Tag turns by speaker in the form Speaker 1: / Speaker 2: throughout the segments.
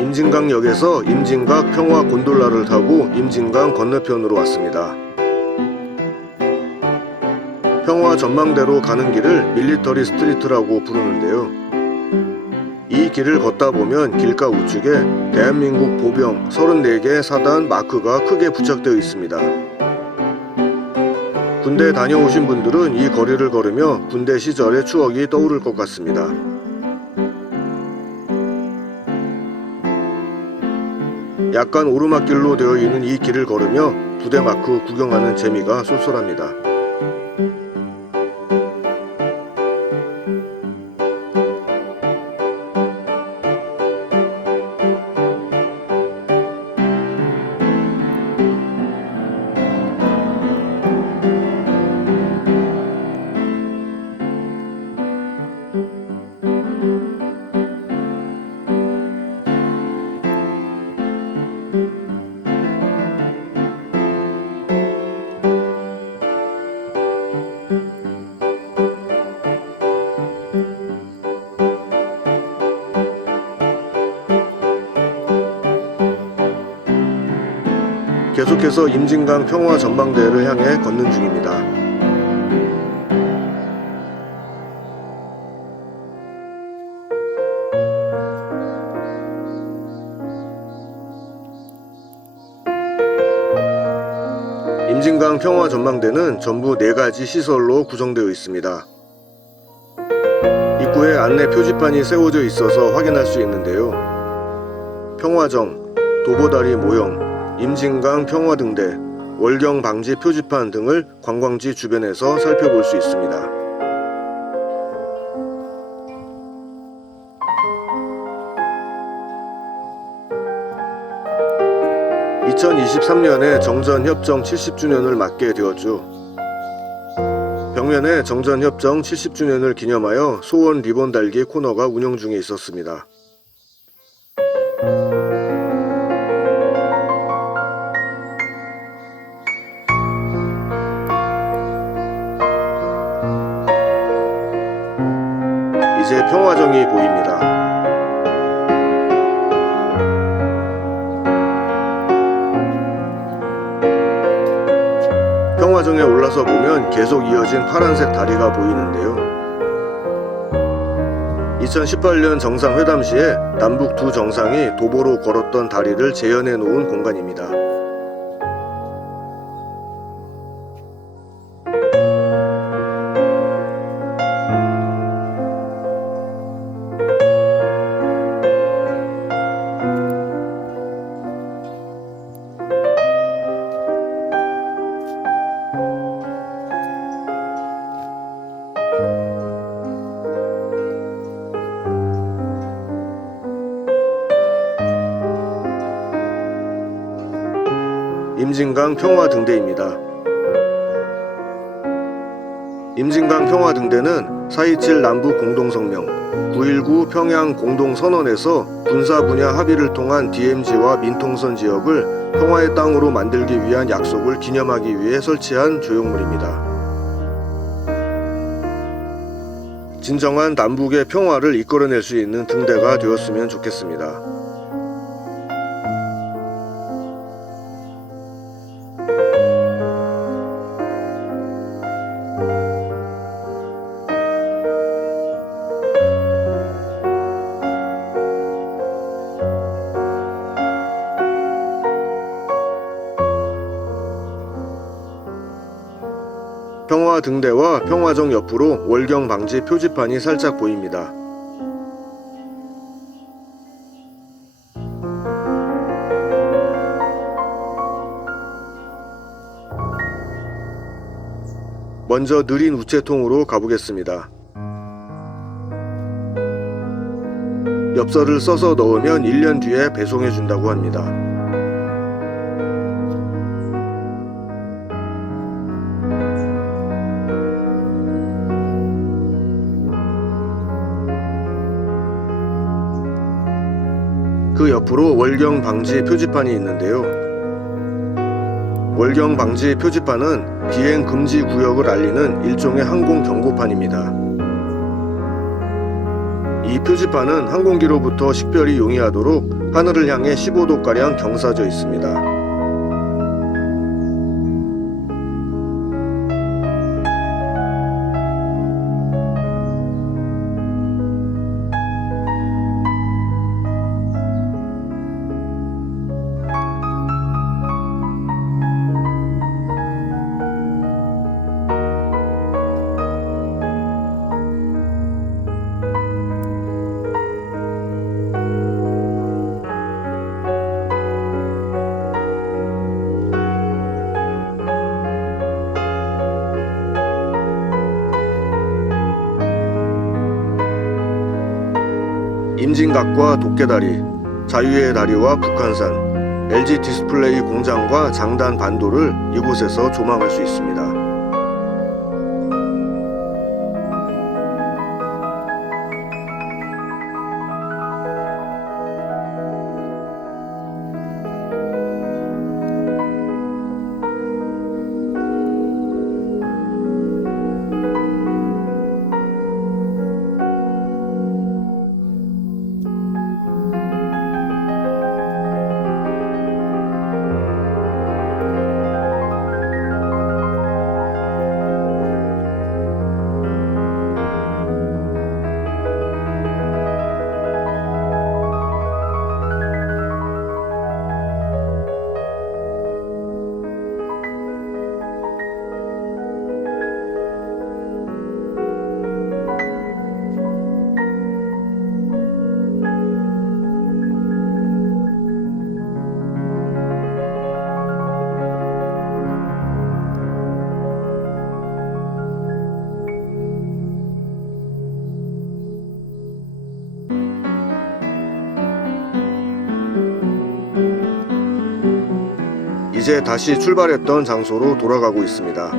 Speaker 1: 임진강역에서 임진각 평화 곤돌라를 타고 임진강 건너편으로 왔습니다. 평화 전망대로 가는 길을 밀리터리 스트리트라고 부르는데요. 이 길을 걷다 보면 길가 우측에 대한민국 보병 34개 사단 마크가 크게 부착되어 있습니다. 군대 다녀오신 분들은 이 거리를 걸으며 군대 시절의 추억이 떠오를 것 같습니다. 약간 오르막길로 되어 있는 이 길을 걸으며 부대 마크 구경하는 재미가 쏠쏠합니다. 계속해서 임진강 평화 전망대를 향해 걷는 중입니다. 임진강 평화 전망대는 전부 네 가지 시설로 구성되어 있습니다. 입구에 안내 표지판이 세워져 있어서 확인할 수 있는데요. 평화정, 도보다리 모형, 임진강 평화등대, 월경 방지 표지판 등을 관광지 주변에서 살펴볼 수 있습니다. (2023년에) 정전협정 (70주년을) 맞게 되었죠. 벽면에 정전협정 70주년을 기념하여 소원 리본 달기 코너가 운영 중에 있었습니다. 이제 평화정이 보입니다. 평화정에 올라서 보면 계속 이어진 파란색 다리가 보이는데요. 2018년 정상회담 시에 남북 두 정상이 도보로 걸었던 다리를 재현해 놓은 공간입니다. 임진강 평화등대입니다. 임진강 평화등대는 4.27 남북 공동성명, 9.19 평양 공동선언에서 군사 분야 합의를 통한 DMZ와 민통선 지역을 평화의 땅으로 만들기 위한 약속을 기념하기 위해 설치한 조형물입니다. 진정한 남북의 평화를 이끌어낼 수 있는 등대가 되었으면 좋겠습니다. 평화 등대와 평화정 옆으로 월경 방지 표지판이 살짝 보입니다. 먼저 느린 우체통으로 가보겠습니다. 엽서를 써서 넣으면 1년 뒤에 배송해 준다고 합니다. 그 옆으로 월경 방지 표지판이 있는데요. 월경 방지 표지판은 비행 금지 구역을 알리는 일종의 항공 경고판입니다. 이 표지판은 항공기로부터 식별이 용이하도록 하늘을 향해 15도가량 경사져 있습니다. 임진각과 도깨다리, 자유의 다리와 북한산, LG 디스플레이 공장과 장단 반도를 이곳에서 조망할 수 있습니다. 이제 다시 출발했던 장소로 돌아가고 있습니다.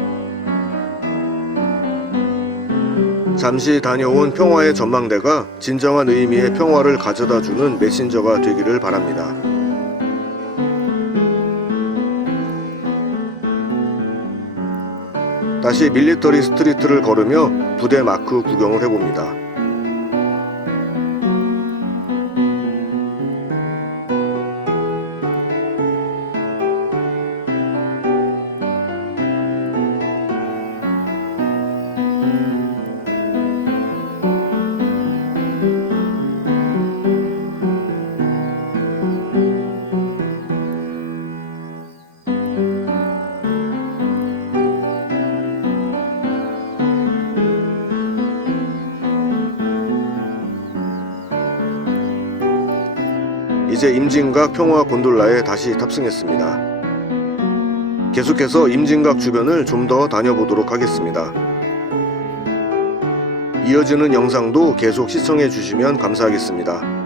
Speaker 1: 잠시 다녀온 평화의 전망대가 진정한 의미의 평화를 가져다 주는 메신저가 되기를 바랍니다. 다시 밀리터리 스트리트를 걸으며 부대 마크 구경을 해봅니다. 이제 임진각 평화 곤돌라에 다시 탑승했습니다. 계속해서 임진각 주변을 좀 더 다녀보도록 하겠습니다. 이어지는 영상도 계속 시청해 주시면 감사하겠습니다.